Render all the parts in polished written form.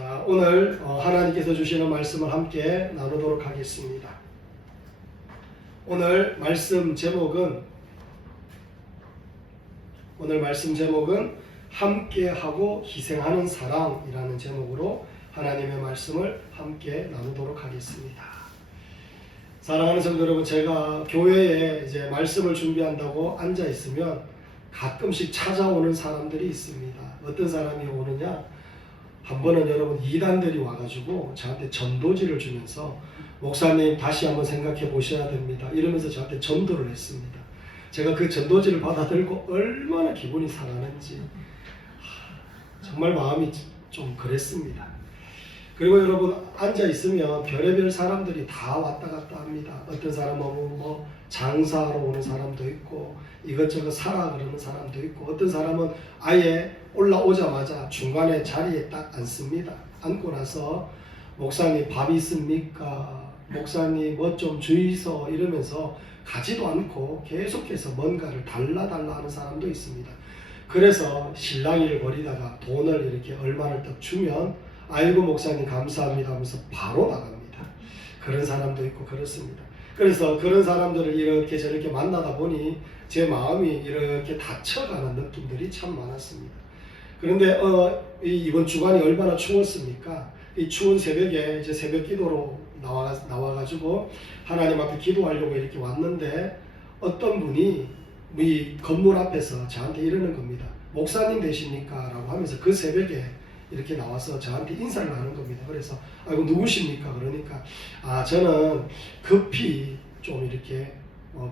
자, 오늘 하나님께서 주시는 말씀을 함께 나누도록 하겠습니다. 오늘 말씀 제목은 함께하고 희생하는 사랑이라는 제목으로 하나님의 말씀을 함께 나누도록 하겠습니다. 사랑하는 성도 여러분, 제가 교회에 이제 말씀을 준비한다고 앉아 있으면 가끔씩 찾아오는 사람들이 있습니다. 어떤 사람이 오느냐? 한 번은 여러분 이단들이 와가지고 저한테 전도지를 주면서 목사님 다시 한번 생각해 보셔야 됩니다 이러면서 저한테 전도를 했습니다. 제가 그 전도지를 받아들고 얼마나 기분이 상하는지 정말 마음이 좀 그랬습니다. 그리고 여러분 앉아 있으면 별의별 사람들이 다 왔다 갔다 합니다. 어떤 사람은 뭐 장사하러 오는 사람도 있고 이것저것 사라 그러는 사람도 있고, 어떤 사람은 아예 올라오자마자 중간에 자리에 딱 앉습니다. 앉고 나서 목사님 밥 있습니까? 목사님 뭐 좀 주이소 이러면서 가지도 않고 계속해서 뭔가를 달라 하는 사람도 있습니다. 그래서 실랑이를 벌이다가 돈을 이렇게 얼마를 딱 주면 아이고 목사님 감사합니다 하면서 바로 나갑니다. 그런 사람도 있고 그렇습니다. 그래서 그런 사람들을 이렇게 저렇게 만나다 보니 제 마음이 이렇게 다쳐가는 느낌들이 참 많았습니다. 그런데 이번 주간이 얼마나 추웠습니까? 이 추운 새벽에 이제 새벽 기도로 나와가지고 하나님 앞에 기도하려고 이렇게 왔는데 어떤 분이 이 건물 앞에서 저한테 이러는 겁니다. 목사님 되십니까? 라고 하면서 그 새벽에 이렇게 나와서 저한테 인사를 하는 겁니다. 그래서 아이고 누구십니까? 그러니까 저는 급히 좀 이렇게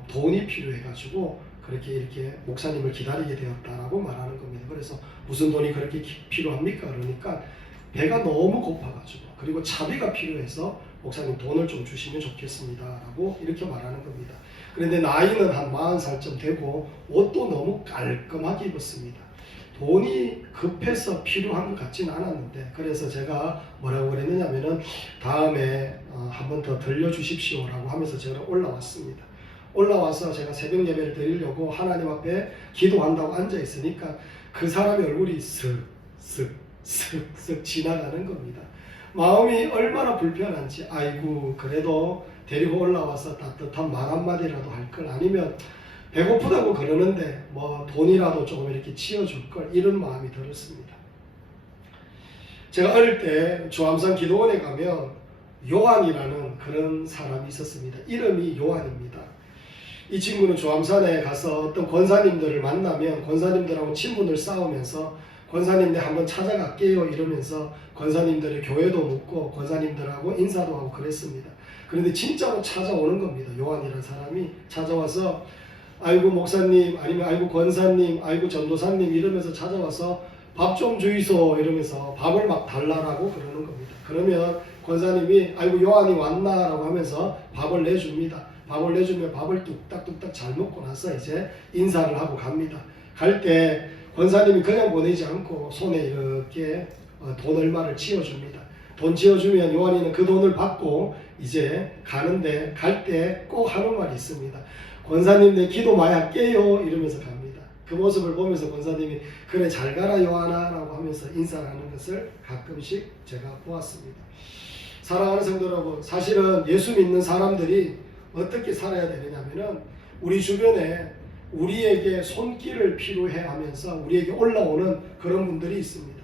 돈이 필요해가지고 그렇게 이렇게 목사님을 기다리게 되었다라고 말하는 겁니다. 그래서 무슨 돈이 그렇게 필요합니까? 그러니까 배가 너무 고파가지고 그리고 차비가 필요해서 목사님 돈을 좀 주시면 좋겠습니다 라고 이렇게 말하는 겁니다. 그런데 나이는 한 40살쯤 되고 옷도 너무 깔끔하게 입었습니다. 돈이 급해서 필요한 것 같지는 않았는데, 그래서 제가 뭐라고 그랬느냐면은 다음에 한 번 더 들려주십시오 라고 하면서 제가 올라왔습니다. 올라와서 제가 새벽 예배를 드리려고 하나님 앞에 기도한다고 앉아 있으니까 그 사람의 얼굴이 쓱쓱 지나가는 겁니다. 마음이 얼마나 불편한지, 아이고 그래도 데리고 올라와서 따뜻한 말 한마디라도 할 걸, 아니면 배고프다고 그러는데 뭐 돈이라도 조금 이렇게 치워줄 걸, 이런 마음이 들었습니다. 제가 어릴 때 주암산 기도원에 가면 요한이라는 그런 사람이 있었습니다. 이름이 요한입니다. 이 친구는 주암산에 가서 어떤 권사님들을 만나면 권사님들하고 친분을 쌓으면서 권사님들 한번 찾아갈게요 이러면서 권사님들의 교회도 묻고 권사님들하고 인사도 하고 그랬습니다. 그런데 진짜로 찾아오는 겁니다. 요한이라는 사람이 찾아와서 아이고 목사님, 아니면 아이고 권사님, 아이고 전도사님 이러면서 찾아와서 밥 좀 주이소 이러면서 밥을 막 달라라고 그러는 겁니다. 그러면 권사님이 아이고 요한이 왔나라고 하면서 밥을 내줍니다. 밥을 내주면 밥을 뚝딱뚝딱 잘 먹고 나서 이제 인사를 하고 갑니다. 갈 때 권사님이 그냥 보내지 않고 손에 이렇게 돈 얼마를 쥐어줍니다. 돈 쥐어주면 요한이는 그 돈을 받고 이제 가는데, 갈 때 꼭 하는 말이 있습니다. 권사님 내 기도 많이 할게요 이러면서 갑니다. 그 모습을 보면서 권사님이 그래 잘 가라 요한아 라고 하면서 인사를 하는 것을 가끔씩 제가 보았습니다. 사랑하는 성도 여러분, 사실은 예수 믿는 사람들이 어떻게 살아야 되느냐면은 우리 주변에 우리에게 손길을 필요해 하면서 우리에게 올라오는 그런 분들이 있습니다.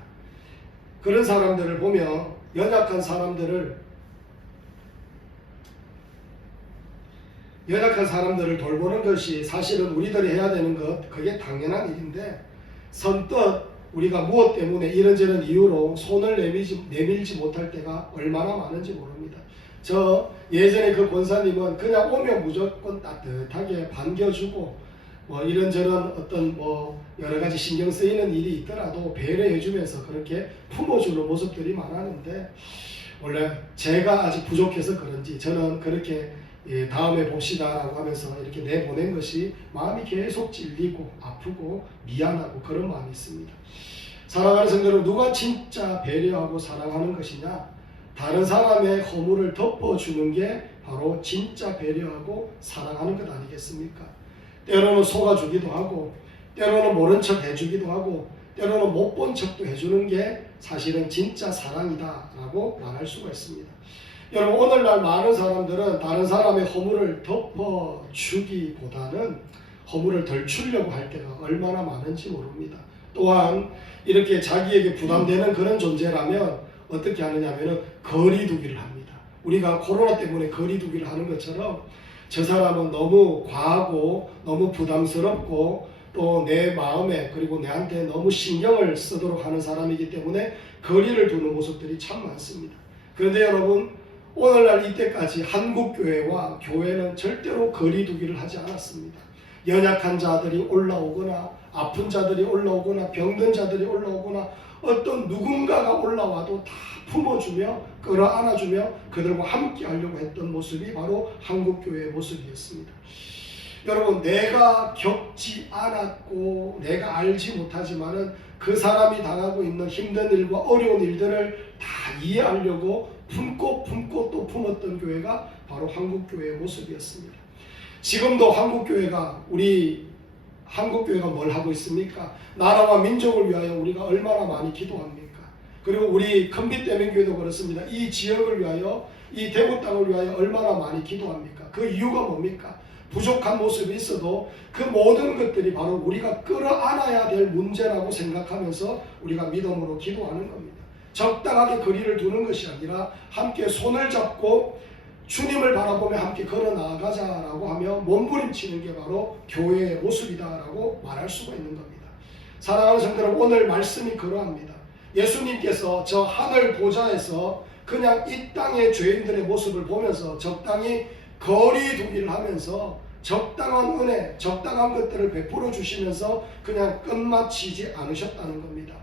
그런 사람들을 보면 연약한 사람들을 돌보는 것이 사실은 우리들이 해야 되는 것, 그게 당연한 일인데 선뜻 우리가 무엇 때문에 이런저런 이유로 손을 내밀지 못할 때가 얼마나 많은지 모릅니다. 저 예전에 그 권사님은 그냥 오면 무조건 따뜻하게 반겨주고 뭐 이런저런 어떤 뭐 여러 가지 신경 쓰이는 일이 있더라도 배려해주면서 그렇게 품어주는 모습들이 많았는데, 원래 제가 아직 부족해서 그런지 저는 그렇게 다음에 봅시다 라고 하면서 이렇게 내보낸 것이 마음이 계속 찔리고 아프고 미안하고 그런 마음이 있습니다. 사랑하는 성도 여러분, 누가 진짜 배려하고 사랑하는 것이냐? 다른 사람의 허물을 덮어주는 게 바로 진짜 배려하고 사랑하는 것 아니겠습니까? 때로는 속아주기도 하고 때로는 모른 척 해주기도 하고 때로는 못 본 척도 해주는 게 사실은 진짜 사랑이다라고 말할 수가 있습니다. 여러분, 오늘날 많은 사람들은 다른 사람의 허물을 덮어주기보다는 허물을 덜 주려고 할 때가 얼마나 많은지 모릅니다. 또한 이렇게 자기에게 부담되는 그런 존재라면 어떻게 하느냐면은 거리두기를 합니다. 우리가 코로나 때문에 거리두기를 하는 것처럼 저 사람은 너무 과하고 너무 부담스럽고 또 내 마음에 그리고 내한테 너무 신경을 쓰도록 하는 사람이기 때문에 거리를 두는 모습들이 참 많습니다. 그런데 여러분, 오늘날 이때까지 한국교회와 교회는 절대로 거리두기를 하지 않았습니다. 연약한 자들이 올라오거나 아픈 자들이 올라오거나 병든 자들이 올라오거나 어떤 누군가가 올라와도 다 품어주며 끌어안아주며 그들과 함께 하려고 했던 모습이 바로 한국교회의 모습이었습니다. 여러분, 내가 겪지 않았고 내가 알지 못하지만은 그 사람이 당하고 있는 힘든 일과 어려운 일들을 다 이해하려고 품고 또 품었던 교회가 바로 한국교회의 모습이었습니다. 지금도 한국교회가 뭘 하고 있습니까? 나라와 민족을 위하여 우리가 얼마나 많이 기도합니까? 그리고 우리 큰빛대명교회도 그렇습니다. 이 지역을 위하여, 이 대구 땅을 위하여 얼마나 많이 기도합니까? 그 이유가 뭡니까? 부족한 모습이 있어도 그 모든 것들이 바로 우리가 끌어안아야 될 문제라고 생각하면서 우리가 믿음으로 기도하는 겁니다. 적당하게 거리를 두는 것이 아니라 함께 손을 잡고 주님을 바라보며 함께 걸어 나가자라고 하며 몸부림치는 게 바로 교회의 모습이다라고 말할 수가 있는 겁니다. 사랑하는 성도 여러분, 오늘 말씀이 그러합니다. 예수님께서 저 하늘 보좌에서 그냥 이 땅의 죄인들의 모습을 보면서 적당히 거리두기를 하면서 적당한 은혜, 적당한 것들을 베풀어 주시면서 그냥 끝마치지 않으셨다는 겁니다.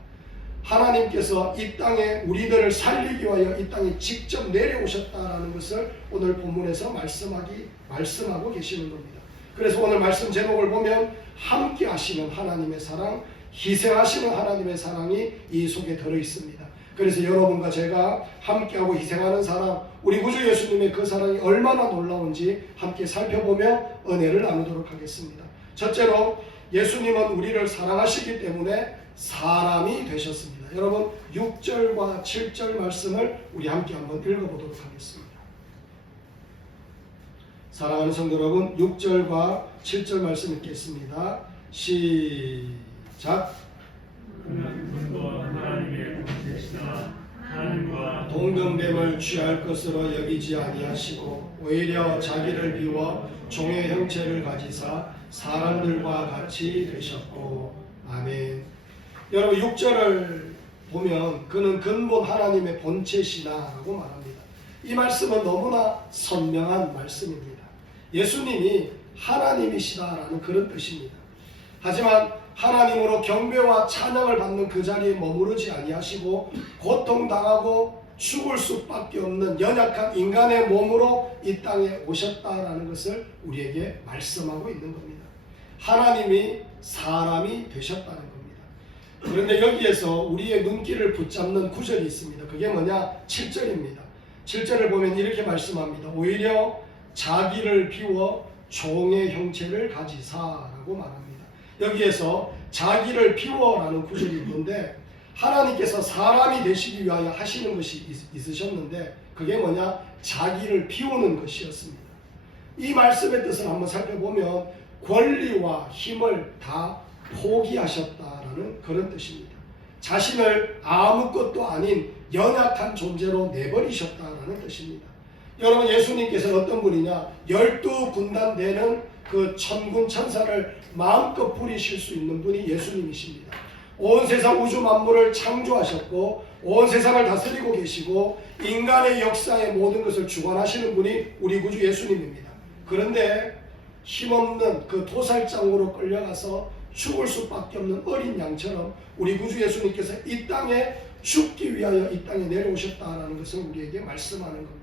하나님께서 이 땅에 우리들을 살리기 위하여 이 땅에 직접 내려오셨다라는 것을 오늘 본문에서 말씀하고 계시는 겁니다. 그래서 오늘 말씀 제목을 보면 함께 하시는 하나님의 사랑, 희생하시는 하나님의 사랑이 이 속에 들어 있습니다. 그래서 여러분과 제가 함께하고 희생하는 사랑, 우리 구주 예수님의 그 사랑이 얼마나 놀라운지 함께 살펴보며 은혜를 나누도록 하겠습니다. 첫째로, 예수님은 우리를 사랑하시기 때문에 사람이 되셨습니다. 여러분, 6절과 7절 말씀을 우리 함께 한번 읽어보도록 하겠습니다. 사랑하는 성도 여러분, 6절과 7절 말씀 읽겠습니다. 시작. 동등됨을 취할 것으로 여기지 아니하시고 오히려 자기를 비워 종의 형체를 가지사 사람들과 같이 되셨고. 아멘. 여러분, 6절을 보면 그는 근본 하나님의 본체시나라고 말합니다. 이 말씀은 너무나 선명한 말씀입니다. 예수님이 하나님이시다라는 그런 뜻입니다. 하지만 하나님으로 경배와 찬양을 받는 그 자리에 머무르지 아니하시고 고통당하고 죽을 수밖에 없는 연약한 인간의 몸으로 이 땅에 오셨다라는 것을 우리에게 말씀하고 있는 겁니다. 하나님이 사람이 되셨다는 겁니다. 그런데 여기에서 우리의 눈길을 붙잡는 구절이 있습니다. 그게 뭐냐? 7절입니다. 7절을 보면 이렇게 말씀합니다. 오히려 자기를 비워 종의 형체를 가지사라고 말합니다. 여기에서 자기를 비워라는 구절이 있는데 하나님께서 사람이 되시기 위하여 하시는 것이 있으셨는데 그게 뭐냐? 자기를 비우는 것이었습니다. 이 말씀의 뜻을 한번 살펴보면 권리와 힘을 다 포기하셨다라는 그런 뜻입니다. 자신을 아무것도 아닌 연약한 존재로 내버리셨다라는 뜻입니다. 여러분, 예수님께서는 어떤 분이냐? 12군단 되는 그 천군 천사를 마음껏 부리실 수 있는 분이 예수님이십니다. 온 세상 우주 만물을 창조하셨고 온 세상을 다스리고 계시고 인간의 역사의 모든 것을 주관하시는 분이 우리 구주 예수님입니다. 그런데 힘없는 그 도살장으로 끌려가서 죽을 수밖에 없는 어린 양처럼 우리 구주 예수님께서 이 땅에 죽기 위하여 이 땅에 내려오셨다라는 것을 우리에게 말씀하는 겁니다.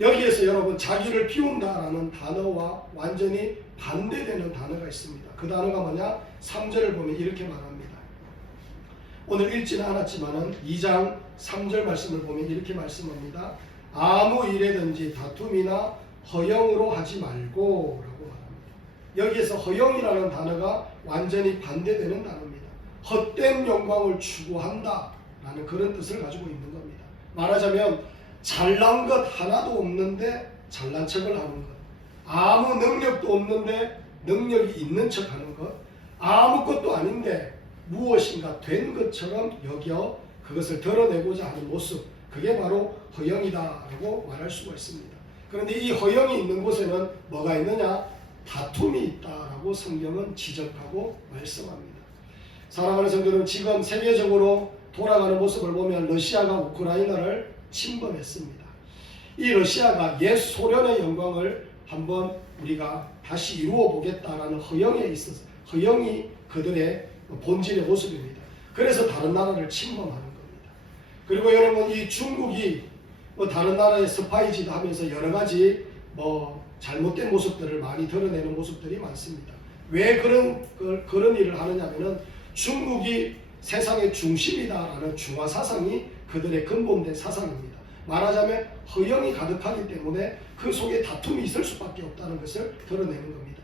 여기에서 여러분, 자기를 비운다라는 단어와 완전히 반대되는 단어가 있습니다. 그 단어가 뭐냐? 3절을 보면 이렇게 말합니다. 오늘 읽지는 않았지만은 2장 3절 말씀을 보면 이렇게 말씀합니다. 아무 일에든지 다툼이나 허영으로 하지 말고 라고 말합니다. 여기에서 허영이라는 단어가 완전히 반대되는 단어입니다. 헛된 영광을 추구한다라는 그런 뜻을 가지고 있는 겁니다. 말하자면 잘난 것 하나도 없는데 잘난 척을 하는 것, 아무 능력도 없는데 능력이 있는 척 하는 것, 아무것도 아닌데 무엇인가 된 것처럼 여겨 그것을 드러내고자 하는 모습, 그게 바로 허영이다라고 말할 수가 있습니다. 그런데 이 허영이 있는 곳에는 뭐가 있느냐? 다툼이 있다라고 성경은 지적하고 말씀합니다. 사랑하는 성도 여러분, 지금 세계적으로 돌아가는 모습을 보면 러시아가 우크라이나를 침범했습니다. 이 러시아가 옛 소련의 영광을 한번 우리가 다시 이루어 보겠다라는 허영에 있어서, 허영이 그들의 본질의 모습입니다. 그래서 다른 나라를 침범하는 겁니다. 그리고 여러분, 이 중국이 다른 나라의 스파이지도 하면서 여러 가지 잘못된 모습들을 많이 드러내는 모습들이 많습니다. 왜 그런 일을 하느냐면은 중국이 세상의 중심이다라는 중화 사상이 그들의 근본된 사상입니다. 말하자면 허영이 가득하기 때문에 그 속에 다툼이 있을 수밖에 없다는 것을 드러내는 겁니다.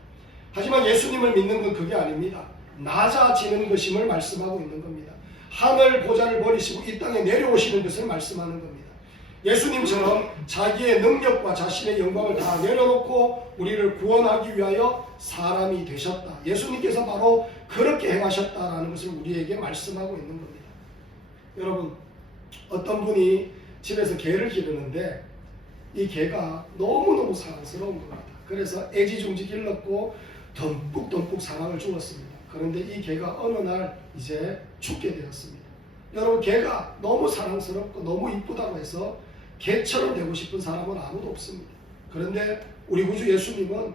하지만 예수님을 믿는 건 그게 아닙니다. 낮아지는 것임을 말씀하고 있는 겁니다. 하늘 보좌를 버리시고 이 땅에 내려오시는 것을 말씀하는 겁니다. 예수님처럼 자기의 능력과 자신의 영광을 다 내려놓고 우리를 구원하기 위하여 사람이 되셨다. 예수님께서 바로 그렇게 행하셨다라는 것을 우리에게 말씀하고 있는 겁니다. 여러분, 어떤 분이 집에서 개를 기르는데 이 개가 너무너무 사랑스러운 겁니다. 그래서 애지중지 길렀고 듬뿍듬뿍 사랑을 주었습니다. 그런데 이 개가 어느 날 이제 죽게 되었습니다. 여러분, 개가 너무 사랑스럽고 너무 이쁘다고 해서 개처럼 되고 싶은 사람은 아무도 없습니다. 그런데 우리 구주 예수님은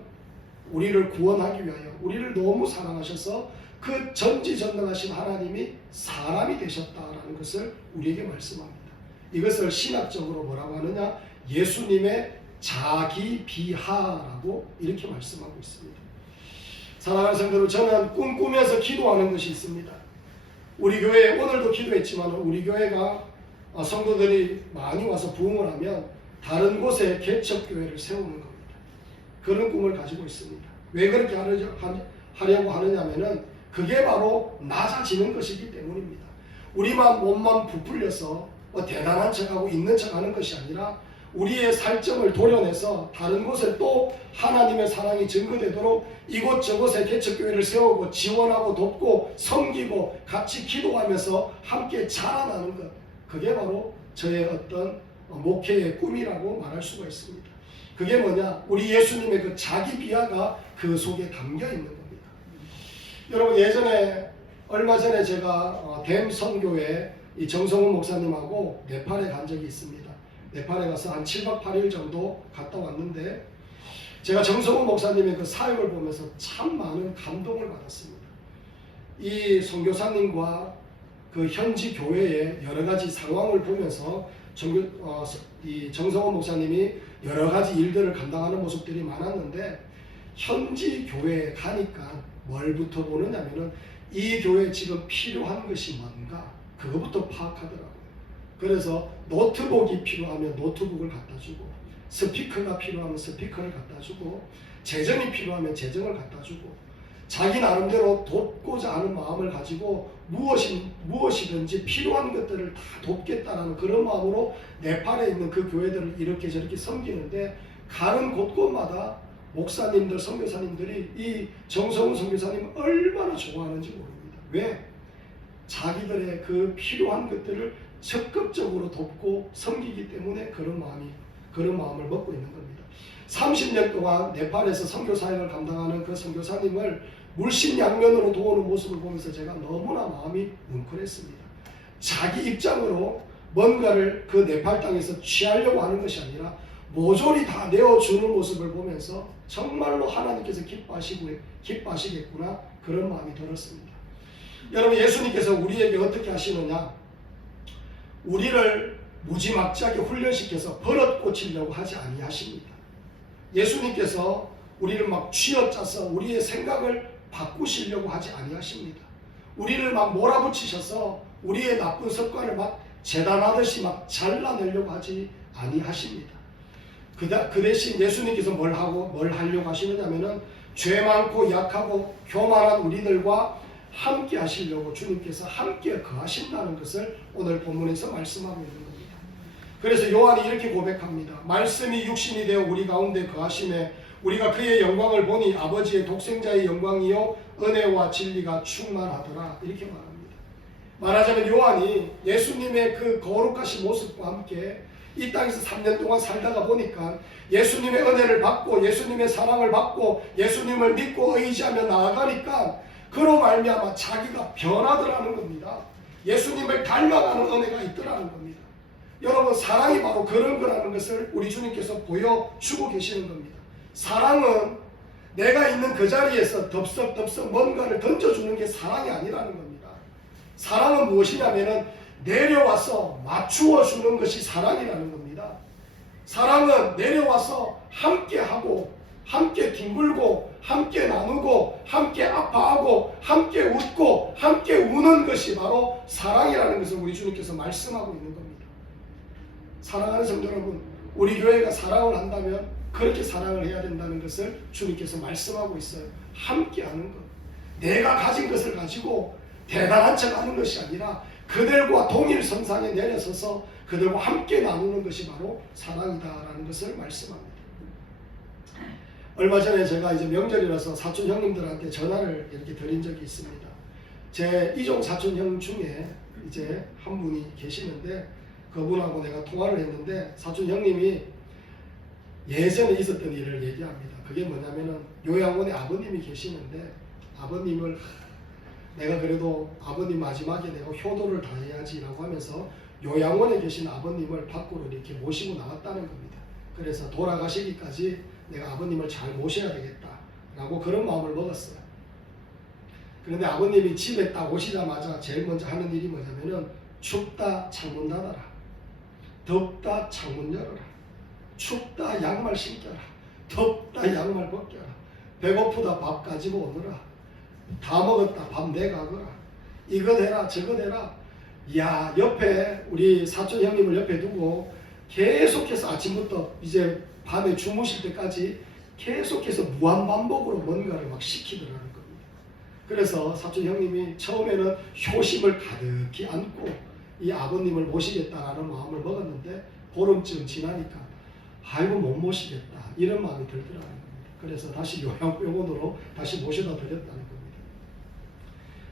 우리를 구원하기 위하여 우리를 너무 사랑하셔서 그 전지전능하신 하나님이 사람이 되셨다라는 것을 우리에게 말씀합니다. 이것을 신학적으로 뭐라고 하느냐? 예수님의 자기 비하라고 이렇게 말씀하고 있습니다. 사랑하는 성도들, 저는 꿈꾸면서 기도하는 것이 있습니다. 우리 교회 오늘도 기도했지만 우리 교회가 성도들이 많이 와서 부흥을 하면 다른 곳에 개척교회를 세우는 겁니다. 그런 꿈을 가지고 있습니다. 왜 그렇게 하려고 하느냐면은 그게 바로 낮아지는 것이기 때문입니다. 우리만 몸만 부풀려서 대단한 척하고 있는 척하는 것이 아니라 우리의 살점을 도려내서 다른 곳에 또 하나님의 사랑이 증거되도록 이곳저곳에 개척교회를 세우고 지원하고 돕고 섬기고 같이 기도하면서 함께 자라나는 것, 그게 바로 저의 어떤 목회의 꿈이라고 말할 수가 있습니다. 그게 뭐냐? 우리 예수님의 그 자기 비하가 그 속에 담겨 있는 겁니다. 여러분, 예전에 얼마 전에 제가 댐 선교회 이 정성훈 목사님하고 네팔에 간 적이 있습니다. 네팔에 가서 한 7박 8일 정도 갔다 왔는데 제가 정성훈 목사님의 그 사역을 보면서 참 많은 감동을 받았습니다. 이 선교사님과 그 현지 교회의 여러 가지 상황을 보면서 이 정성훈 목사님이 여러 가지 일들을 감당하는 모습들이 많았는데 현지 교회에 가니까 뭘부터 보느냐면은 이 교회에 지금 필요한 것이 뭔가 그거부터 파악하더라고요. 그래서 노트북이 필요하면 노트북을 갖다 주고 스피커가 필요하면 스피커를 갖다 주고 재정이 필요하면 재정을 갖다 주고 자기 나름대로 돕고자 하는 마음을 가지고 무엇이든지 필요한 것들을 다 돕겠다라는 그런 마음으로 네팔에 있는 그 교회들을 이렇게 저렇게 섬기는데 가는 곳곳마다 목사님들, 선교사님들이 이 정성훈 선교사님을 얼마나 좋아하는지 모릅니다. 왜? 자기들의 그 필요한 것들을 적극적으로 돕고 섬기기 때문에 그런 마음을 먹고 있는 겁니다. 30년 동안 네팔에서 선교 사역을 감당하는 그 선교사님을 물심양면으로 도우는 모습을 보면서 제가 너무나 마음이 뭉클했습니다. 자기 입장으로 뭔가를 그 네팔 땅에서 취하려고 하는 것이 아니라 모조리 다 내어주는 모습을 보면서 정말로 하나님께서 기뻐하시겠구나 그런 마음이 들었습니다. 여러분, 예수님께서 우리에게 어떻게 하시느냐? 우리를 무지막지하게 훈련시켜서 버릇고치려고 하지 아니하십니다. 예수님께서 우리를 막 쥐어짜서 우리의 생각을 바꾸시려고 하지 아니하십니다. 우리를 막 몰아붙이셔서 우리의 나쁜 습관을 막 재단하듯이 막 잘라내려고 하지 아니하십니다. 그 대신 예수님께서 뭘 하려고 하시느냐면은 죄 많고 약하고 교만한 우리들과 함께 하시려고 주님께서 함께 거하신다는 것을 오늘 본문에서 말씀하고 있는 겁니다. 그래서 요한이 이렇게 고백합니다. 말씀이 육신이 되어 우리 가운데 거하심에 우리가 그의 영광을 보니 아버지의 독생자의 영광이요 은혜와 진리가 충만하더라. 이렇게 말합니다. 말하자면 요한이 예수님의 그 거룩하신 모습과 함께 이 땅에서 3년 동안 살다가 보니까 예수님의 은혜를 받고 예수님의 사랑을 받고 예수님을 믿고 의지하며 나아가니까 그로 말미암아 자기가 변하더라는 겁니다. 예수님을 닮아가는 은혜가 있더라는 겁니다. 여러분, 사랑이 바로 그런 거라는 것을 우리 주님께서 보여주고 계시는 겁니다. 사랑은 내가 있는 그 자리에서 덥석덥석 뭔가를 던져주는 게 사랑이 아니라는 겁니다. 사랑은 무엇이냐면은 내려와서 맞추어 주는 것이 사랑이라는 겁니다. 사랑은 내려와서 함께하고 함께 뒹굴고 함께 나누고 함께 아파하고 함께 웃고 함께 우는 것이 바로 사랑이라는 것을 우리 주님께서 말씀하고 있는 겁니다. 사랑하는 성도 여러분, 우리 교회가 사랑을 한다면 그렇게 사랑을 해야 된다는 것을 주님께서 말씀하고 있어요. 함께하는 것. 내가 가진 것을 가지고 대단한 척 하는 것이 아니라 그들과 동일 선상에 내려서서 그들과 함께 나누는 것이 바로 사랑이다라는 것을 말씀합니다. 얼마 전에 제가 이제 명절이라서 사촌 형님들한테 전화를 이렇게 드린 적이 있습니다. 제 이종 사촌 형 중에 이제 한 분이 계시는데 그분하고 내가 통화를 했는데 사촌 형님이 예전에 있었던 일을 얘기합니다. 그게 뭐냐면은 요양원에 아버님이 계시는데 아버님을 내가 그래도 아버님 마지막에 내가 효도를 다해야지라고 하면서 요양원에 계신 아버님을 밖으로 이렇게 모시고 나왔다는 겁니다. 그래서 돌아가시기까지 내가 아버님을 잘 모셔야 되겠다라고 그런 마음을 먹었어요. 그런데 아버님이 집에 딱 오시자마자 제일 먼저 하는 일이 뭐냐면은 춥다 창문 닫아라, 덥다 창문 열어라, 춥다 양말 신겨라, 덥다 양말 벗겨라, 배고프다 밥 가지고 오너라, 다 먹었다 밥 내가거라, 이거 해라 저거 해라. 야, 옆에 우리 사촌 형님을 옆에 두고 계속해서 아침부터 이제 밤에 주무실 때까지 계속해서 무한반복으로 뭔가를 막 시키더라는 겁니다. 그래서 사촌 형님이 처음에는 효심을 가득히 안고 이 아버님을 모시겠다라는 마음을 먹었는데 보름쯤 지나니까 아이고 못 모시겠다 이런 마음이 들더라는 겁니다. 그래서 다시 요양병원으로 다시 모셔다 드렸다는 겁니다.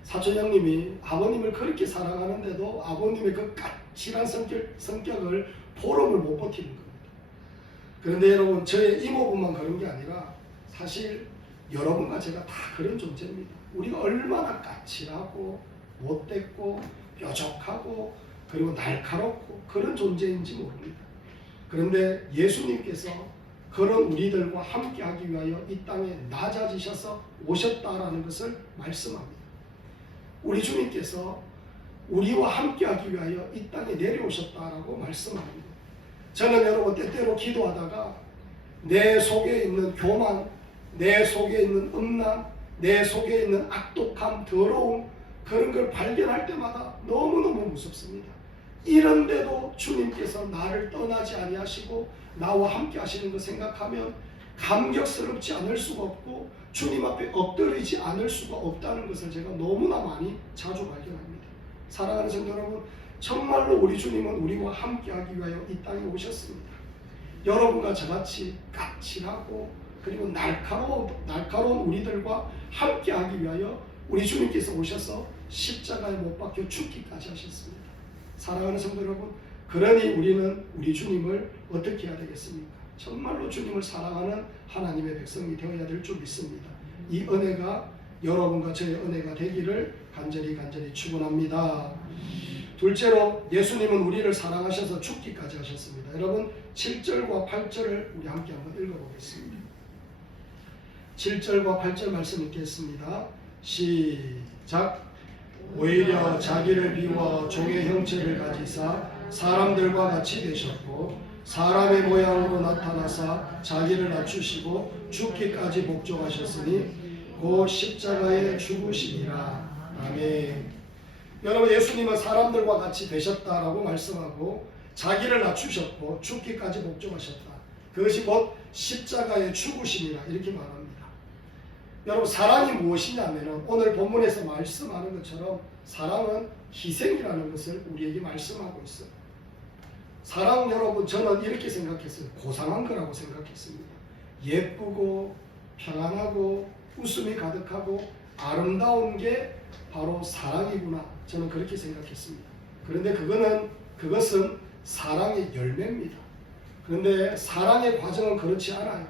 사촌 형님이 아버님을 그렇게 사랑하는데도 아버님의 그 까칠한 성격을 보름을 못 버티는 겁니다. 그런데 여러분, 저의 이모분만 그런 게 아니라 사실 여러분과 제가 다 그런 존재입니다. 우리가 얼마나 까칠하고 못됐고 뾰족하고 그리고 날카롭고 그런 존재인지 모릅니다. 그런데 예수님께서 그런 우리들과 함께하기 위하여 이 땅에 낮아지셔서 오셨다라는 것을 말씀합니다. 우리 주님께서 우리와 함께하기 위하여 이 땅에 내려오셨다라고 말씀합니다. 저는 여러분 때때로 기도하다가 내 속에 있는 교만, 내 속에 있는 음란, 내 속에 있는 악독함, 더러움 그런 걸 발견할 때마다 너무너무 무섭습니다. 이런데도 주님께서 나를 떠나지 아니하시고 나와 함께 하시는 거 생각하면 감격스럽지 않을 수가 없고 주님 앞에 엎드리지 않을 수가 없다는 것을 제가 너무나 많이 자주 발견합니다. 사랑하는 성도 여러분, 정말로 우리 주님은 우리와 함께하기 위하여 이 땅에 오셨습니다. 여러분과 저같이 까칠하고 그리고 날카로운 우리들과 함께하기 위하여 우리 주님께서 오셔서 십자가에 못 박혀 죽기까지 하셨습니다. 사랑하는 성도 여러분, 그러니 우리는 우리 주님을 어떻게 해야 되겠습니까? 정말로 주님을 사랑하는 하나님의 백성이 되어야 될 줄 믿습니다. 이 은혜가 여러분과 저의 은혜가 되기를 간절히 축원합니다. 둘째로 예수님은 우리를 사랑하셔서 죽기까지 하셨습니다. 여러분 7절과 8절을 우리 함께 한번 읽어보겠습니다. 7절과 8절 말씀 읽겠습니다. 시작. 오히려 자기를 비워 종의 형체를 가지사 사람들과 같이 되셨고 사람의 모양으로 나타나사 자기를 낮추시고 죽기까지 복종하셨으니 곧 십자가에 죽으시니라. 아멘. 여러분, 예수님은 사람들과 같이 되셨다라고 말씀하고 자기를 낮추셨고 죽기까지 복종하셨다. 그것이 곧 십자가에 죽으시니라 이렇게 말합니다. 여러분 사랑이 무엇이냐면 오늘 본문에서 말씀하는 것처럼 사랑은 희생이라는 것을 우리에게 말씀하고 있어요. 사랑 여러분 저는 이렇게 생각했어요. 고상한 거라고 생각했습니다. 예쁘고 평안하고 웃음이 가득하고 아름다운 게 바로 사랑이구나 저는 그렇게 생각했습니다. 그런데 그것은 사랑의 열매입니다. 그런데 사랑의 과정은 그렇지 않아요.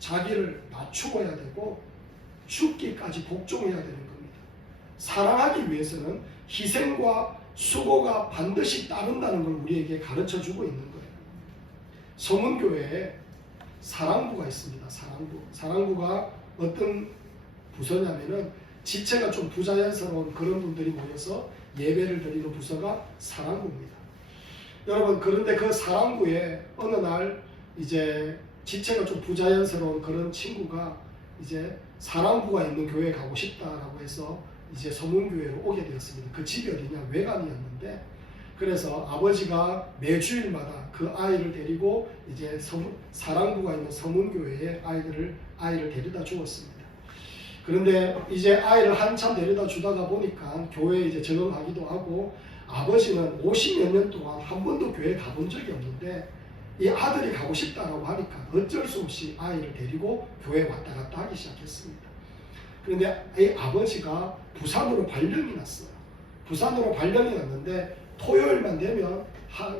자기를 낮추어야 되고 죽기까지 복종해야 되는 겁니다. 사랑하기 위해서는 희생과 수고가 반드시 따른다는 걸 우리에게 가르쳐주고 있는 거예요. 서문교회에 사랑부가 있습니다. 사랑부가 어떤 부서냐면은 지체가 좀 부자연스러운 그런 분들이 모여서 예배를 드리는 부서가 사랑부입니다. 여러분 그런데 그 사랑부에 어느 날 이제 지체가 좀 부자연스러운 그런 친구가 이제 사랑부가 있는 교회에 가고 싶다라고 해서 이제 서문교회로 오게 되었습니다. 그 집이 어디냐? 외관이었는데 그래서 아버지가 매주일마다 그 아이를 데리고 이제 사랑부가 있는 서문교회에 아이를 데려다 주었습니다. 그런데 이제 아이를 한참 데려다 주다가 보니까 교회에 이제 적응하기도 하고 아버지는 50몇 년 동안 한 번도 교회 가본 적이 없는데 이 아들이 가고 싶다라고 하니까 어쩔 수 없이 아이를 데리고 교회 왔다 갔다 하기 시작했습니다. 그런데 이 아버지가 부산으로 발령이 났어요. 부산으로 발령이 났는데 토요일만 되면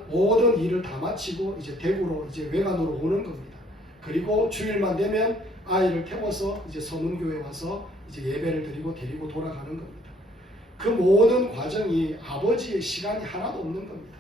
모든 일을 다 마치고 이제 대구로 이제 외관으로 오는 겁니다. 그리고 주일만 되면 아이를 태워서 이제 서문교회 와서 이제 예배를 드리고 데리고 돌아가는 겁니다. 그 모든 과정이 아버지의 시간이 하나도 없는 겁니다.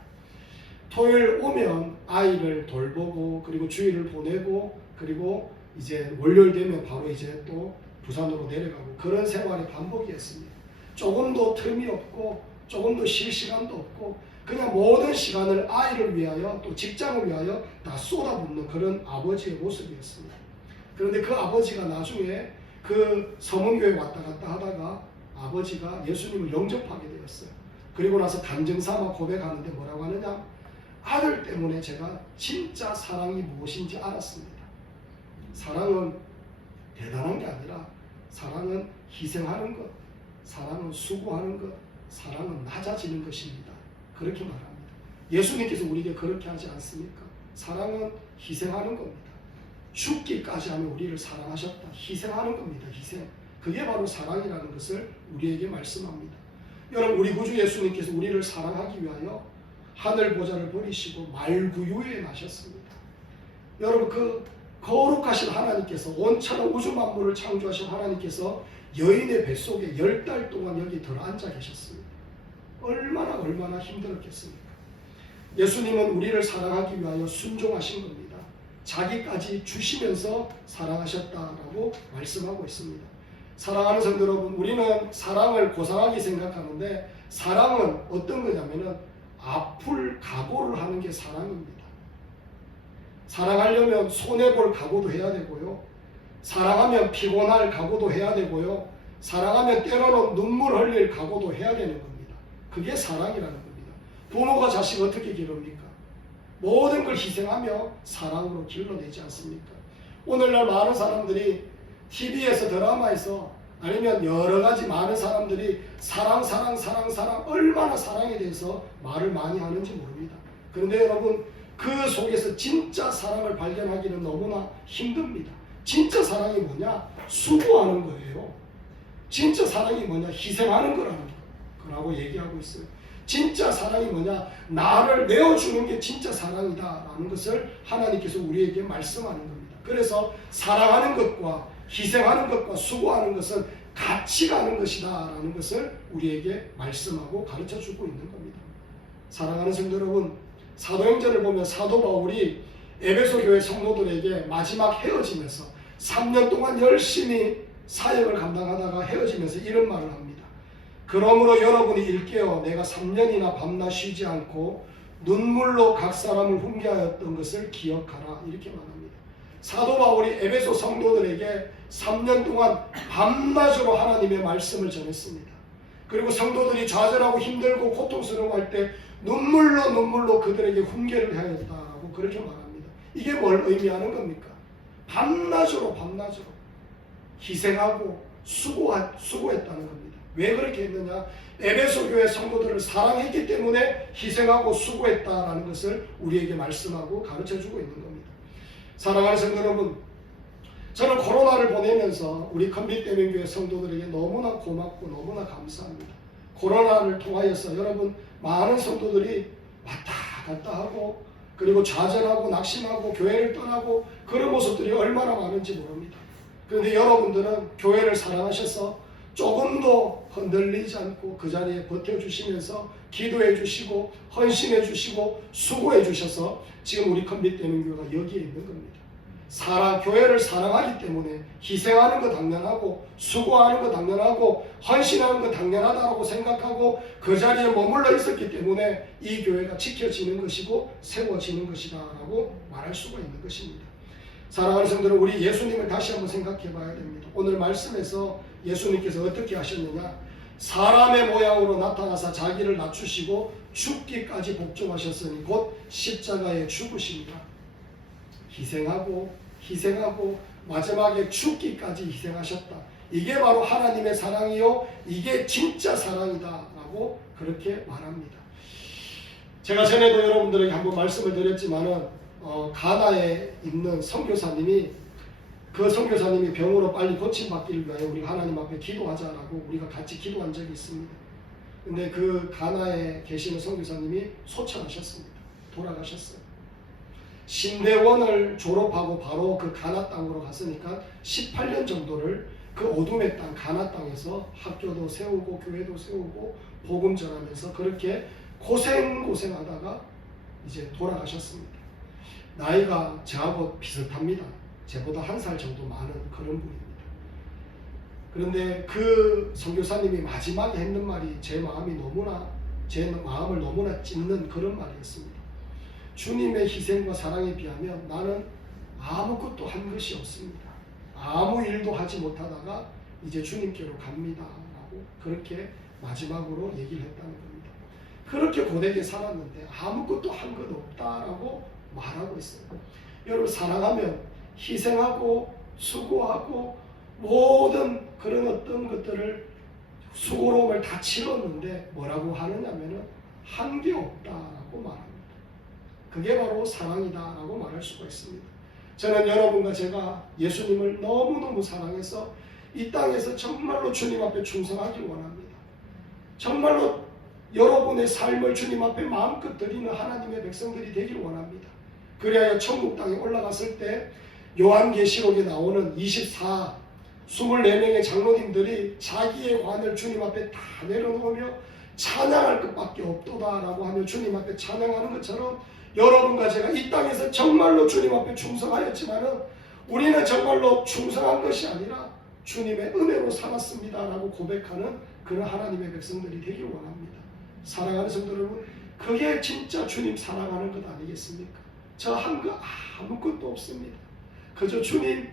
토요일 오면 아이를 돌보고 그리고 주일을 보내고 그리고 이제 월요일 되면 바로 이제 또 부산으로 내려가고 그런 생활의 반복이었습니다. 조금도 틈이 없고 조금도 쉴 시간도 없고 그냥 모든 시간을 아이를 위하여 또 직장을 위하여 다 쏟아붓는 그런 아버지의 모습이었습니다. 그런데 그 아버지가 나중에 그 서문교회 왔다 갔다 하다가 아버지가 예수님을 영접하게 되었어요. 그리고 나서 간증삼아 고백하는데 뭐라고 하느냐? 아들 때문에 제가 진짜 사랑이 무엇인지 알았습니다. 사랑은 대단한 게 아니라 사랑은 희생하는 것, 사랑은 수고하는 것, 사랑은 낮아지는 것입니다. 그렇게 말합니다. 예수님께서 우리에게 그렇게 하지 않습니까? 사랑은 희생하는 겁니다. 죽기까지 하면 우리를 사랑하셨다. 희생하는 겁니다. 희생. 그게 바로 사랑이라는 것을 우리에게 말씀합니다. 여러분 우리 구주 예수님께서 우리를 사랑하기 위하여 하늘 보좌를 버리시고 말구유에 나셨습니다. 여러분 그 거룩하신 하나님께서 온천한 우주 만물을 창조하신 하나님께서 여인의 뱃속에 10달 동안 여기 들어앉아 계셨습니다. 얼마나 힘들었겠습니까? 예수님은 우리를 사랑하기 위하여 순종하신 겁니다. 자기까지 주시면서 사랑하셨다라고 말씀하고 있습니다. 사랑하는 성도 여러분, 우리는 사랑을 고상하게 생각하는데 사랑은 어떤 거냐면은 아플 각오를 하는 게 사랑입니다. 사랑하려면 손해볼 각오도 해야 되고요. 사랑하면 피곤할 각오도 해야 되고요. 사랑하면 때로는 눈물 흘릴 각오도 해야 되는 겁니다. 그게 사랑이라는 겁니다. 부모가 자식 어떻게 기릅니까? 모든 걸 희생하며 사랑으로 길러내지 않습니까? 오늘날 많은 사람들이 TV에서 드라마에서 아니면 여러 가지 많은 사람들이 사랑 얼마나 사랑에 대해서 말을 많이 하는지 모릅니다. 그런데 여러분 그 속에서 진짜 사랑을 발견하기는 너무나 힘듭니다. 진짜 사랑이 뭐냐? 수고하는 거예요. 진짜 사랑이 뭐냐? 희생하는 거라는 거라고 얘기하고 있어요. 진짜 사랑이 뭐냐? 나를 내어주는 게 진짜 사랑이다라는 것을 하나님께서 우리에게 말씀하는 겁니다. 그래서 사랑하는 것과 희생하는 것과 수고하는 것은 같이 가는 것이다 라는 것을 우리에게 말씀하고 가르쳐주고 있는 겁니다. 사랑하는 성도 여러분, 사도행전을 보면 사도 바울이 에베소 교회 성도들에게 마지막 헤어지면서 3년 동안 열심히 사역을 감당하다가 헤어지면서 이런 말을 합니다. 그러므로 여러분이 일깨어 내가 3년이나 밤낮 쉬지 않고 눈물로 각 사람을 훈계하였던 것을 기억하라 이렇게 말합니다. 사도 바울이 에베소 성도들에게 3년 동안 밤낮으로 하나님의 말씀을 전했습니다. 그리고 성도들이 좌절하고 힘들고 고통스러워할 때 눈물로 그들에게 훈계를 하였다고 그렇게 말합니다. 이게 뭘 의미하는 겁니까? 밤낮으로 희생하고 수고했다는 겁니다. 왜 그렇게 했느냐? 에베소 교회 성도들을 사랑했기 때문에 희생하고 수고했다라는 것을 우리에게 말씀하고 가르쳐주고 있는 겁니다. 사랑하는 성도 여러분, 저는 코로나를 보내면서 우리 컨빗대명교회 성도들에게 너무나 고맙고 너무나 감사합니다. 코로나를 통하여서 여러분 많은 성도들이 왔다 갔다 하고 그리고 좌절하고 낙심하고 교회를 떠나고 그런 모습들이 얼마나 많은지 모릅니다. 그런데 여러분들은 교회를 사랑하셔서 조금도 흔들리지 않고 그 자리에 버텨주시면서 기도해 주시고 헌신해 주시고 수고해 주셔서 지금 우리 컨빗대명교회가 여기에 있는 겁니다. 교회를 사랑하기 때문에 희생하는 거 당연하고 수고하는 거 당연하고 헌신하는 거 당연하다고 생각하고 그 자리에 머물러 있었기 때문에 이 교회가 지켜지는 것이고 세워지는 것이다 라고 말할 수가 있는 것입니다. 사랑하는 성도들, 우리 예수님을 다시 한번 생각해 봐야 됩니다. 오늘 말씀에서 예수님께서 어떻게 하셨느냐? 사람의 모양으로 나타나사 자기를 낮추시고 죽기까지 복종하셨으니 곧 십자가에 죽으십니다. 희생하고 마지막에 죽기까지 희생하셨다. 이게 바로 하나님의 사랑이요, 이게 진짜 사랑이다 라고 그렇게 말합니다. 제가 전에도 여러분들에게 한번 말씀을 드렸지만은 가나에 있는 선교사님이 그 선교사님이 병으로 빨리 고침받기를 위하여 우리가 하나님 앞에 기도하자라고 우리가 같이 기도한 적이 있습니다. 근데 그 가나에 계시는 선교사님이 소천하셨습니다. 돌아가셨어요. 신대원을 졸업하고 바로 그 가나 땅으로 갔으니까 18년 정도를 그 어둠의 땅 가나 땅에서 학교도 세우고 교회도 세우고 복음 전하면서 그렇게 고생하다가 이제 돌아가셨습니다. 나이가 저하고 비슷합니다. 제보다 1살 정도 많은 그런 분입니다. 그런데 그 선교사님이 마지막에 했는 말이 제 마음을 너무나 찢는 그런 말이었습니다. 주님의 희생과 사랑에 비하면 나는 아무것도 한 것이 없습니다. 아무 일도 하지 못하다가 이제 주님께로 갑니다 라고 그렇게 마지막으로 얘기를 했다는 겁니다. 그렇게 고되게 살았는데 아무것도 한 것 없다라고 말하고 있어요. 여러분, 사랑하면 희생하고 수고하고 모든 그런 어떤 것들을 수고로움을 다 치렀는데 뭐라고 하느냐면은 한 게 없다라고 말합니다. 그게 바로 사랑이다라고 말할 수가 있습니다. 저는 여러분과 제가 예수님을 너무너무 사랑해서 이 땅에서 정말로 주님 앞에 충성하길 원합니다. 정말로 여러분의 삶을 주님 앞에 마음껏 드리는 하나님의 백성들이 되길 원합니다. 그래야 천국 땅에 올라갔을 때 요한계시록에 나오는 24명의 장로님들이 자기의 관을 주님 앞에 다 내려놓으며 찬양할 것밖에 없도다라고 하며 주님 앞에 찬양하는 것처럼 여러분과 제가 이 땅에서 정말로 주님 앞에 충성하였지만은 우리는 정말로 충성한 것이 아니라 주님의 은혜로 살았습니다라고 고백하는 그런 하나님의 백성들이 되길 원합니다. 사랑하는 성도 여러분, 그게 진짜 주님 사랑하는 것 아니겠습니까? 저 한 거 아무것도 없습니다. 그저 주님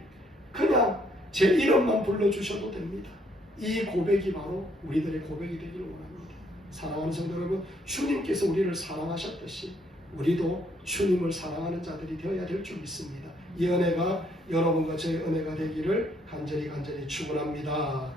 그냥 제 이름만 불러주셔도 됩니다. 이 고백이 바로 우리들의 고백이 되기를 원합니다. 사랑하는 성도 여러분, 주님께서 우리를 사랑하셨듯이 우리도 주님을 사랑하는 자들이 되어야 될 줄 믿습니다. 이 은혜가 여러분과 저의 은혜가 되기를 간절히 축원합니다.